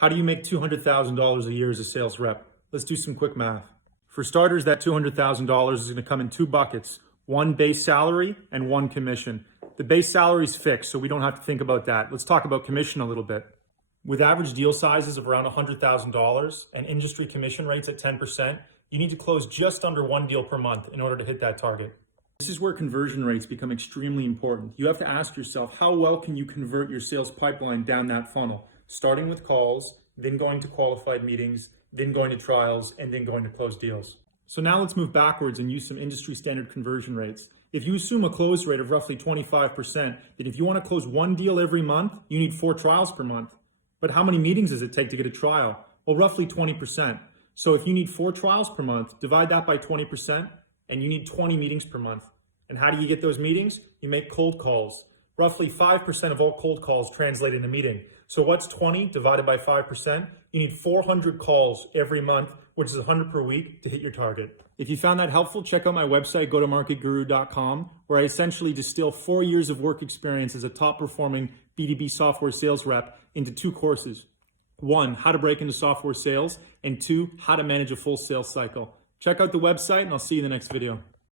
How do you make $200,000 a year as a sales rep? Let's do some quick math. For starters, that $200,000 is going to come in two buckets, one base salary and one commission. The base salary is fixed, so we don't have to think about that. Let's talk about commission a little bit. With average deal sizes of around $100,000 and industry commission rates at 10%, you need to close just under one deal per month in order to hit that target. This is where conversion rates become extremely important. You have to ask yourself, how well can you convert your sales pipeline down that funnel? Starting with calls, then going to qualified meetings, then going to trials, and then going to close deals. So now let's move backwards and use some industry standard conversion rates. If you assume a close rate of roughly 25%, then if you want to close one deal every month, you need 4 trials per month. But how many meetings does it take to get a trial? Well, roughly 20%. So if you need 4 trials per month, divide that by 20%, and you need 20 meetings per month. And how do you get those meetings? You make cold calls. Roughly 5% of all cold calls translate into meeting. So what's 20 divided by 5%? You need 400 calls every month, which is 100 per week to hit your target. If you found that helpful, check out my website, go-to-marketguru.com, where I essentially distill 4 years of work experience as a top performing B2B software sales rep into 2 courses. 1, how to break into software sales, and 2, how to manage a full sales cycle. Check out the website and I'll see you in the next video.